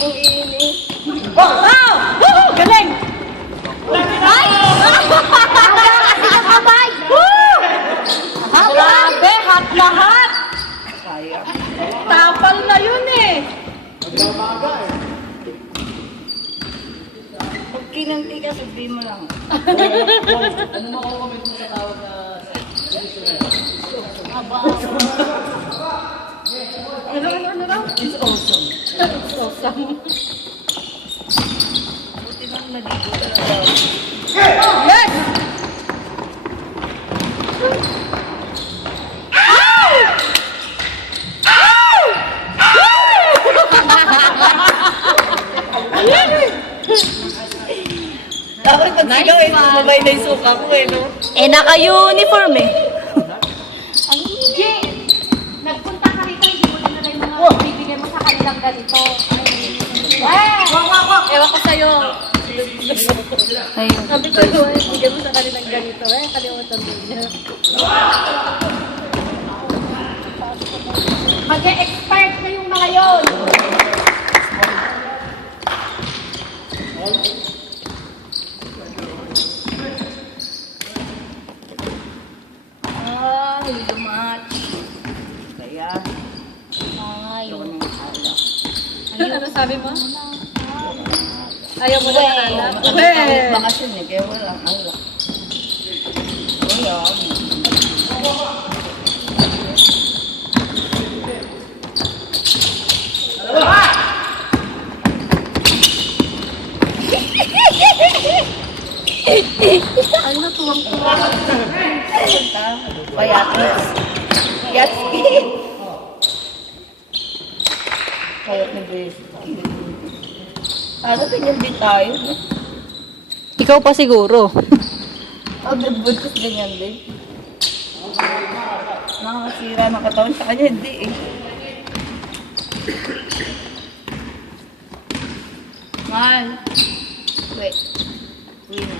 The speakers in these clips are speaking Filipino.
Ang init. Wow! Woo! Galing! Ay! Kasi nakabay! Woo! Grabe! Hot na hot! Tapal na yun eh! Pag kinanti ka, sabihin mo lang. Ano makakomment mo sa tawag na... Ano raw? It's awesome. It's awesome. Buti nang naligo talaga. Yes! Dapat pag sigaw eh, sumabay na yung suka ko eh, no? Eh, naka-uniform eh. Ang hindi. Nagpunta ka rito, hindi mo na yung mga bibigyan mo sa kanilang ganito. Ewan ko sa'yo. Ayun. Sabi ko yun, bibigyan mo sa kanilang ganito. Kalimutan din niya. Mag-e-expired na yung mga yun. Ah, hindi match. Kaya, Ay, yun ang alak. ano sabi mo? Ayaw mo na nalala? Matagal bakasyon eh, kaya walang alak. Ayan. Ano, tuwang-tuwa. Payatis. Yatski. Payat na basic. Ano pinyung tayo? Ikaw pa siguro. Pag-budbud ganyan din. Nakakasira ng katawan sa kanya, hindi eh. Mahal. Wait. Uwi na.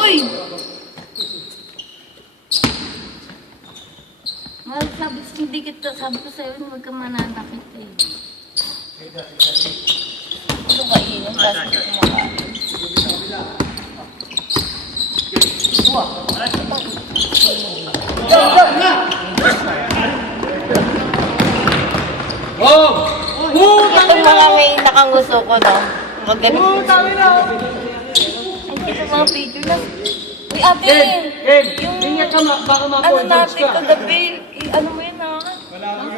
Uy! Mahal, sabi ko sa'yo, huwag ka mananakit eh. Ano kainin, tapos kumakain. Itong mga may nakanguso ko, no? Magaling. Ay, itong mga picture na. Uy, ate! Yung Ingat ka, baka ano ma-forge natin ka. kagabi, ano mo yun ha?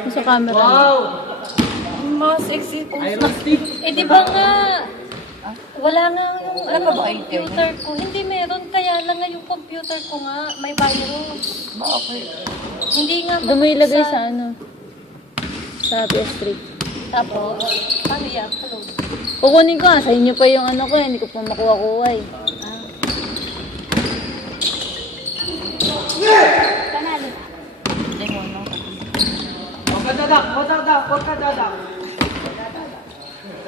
Sa camera. Wow! Yung mga sexy post na. Eh, di ba nga? Wala nga yung Wala ka ba item? computer ko. Hindi meron, kaya lang nga yung computer ko nga, may virus. Bakit? Hindi nga Doon mo ilagay mabuksan. sa ano? Sa PS3. Tapos, paano yan? Hello? Kukunin ko sa inyo pa yung ano ko, hindi ko pa makuha-kuha eh. Panalo. Hindi mo, no? Huwag ka dadak, huwag ka dadak.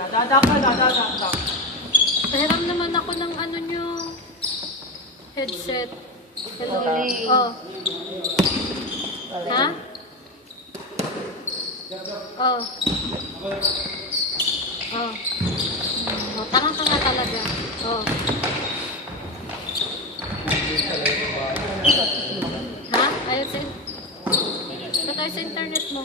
Dadak. Pahiram naman ako ng ano nyo. Headset. Hello. Okay. Oh. Ha? Oh. Oh. Oh, tanga ka nga talaga. Oh. Ha? Ayaw sa... Ito tayo sa internet mo.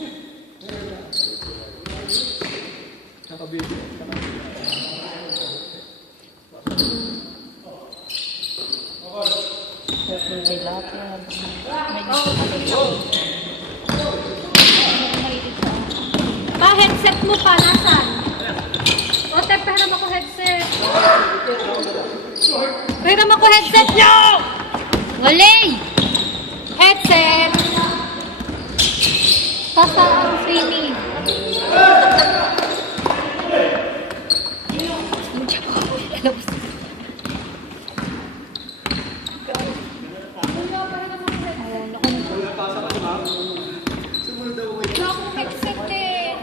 Hindi lahat yan. Headset mo pa, nasan? O, te, pahiram ako headset. Pahiram ako headset nyo! Wali! Headset! Tasa ang streaming. Wala akong headset eh.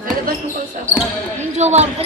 Sa labas mo kausapin. Yung jowa mo.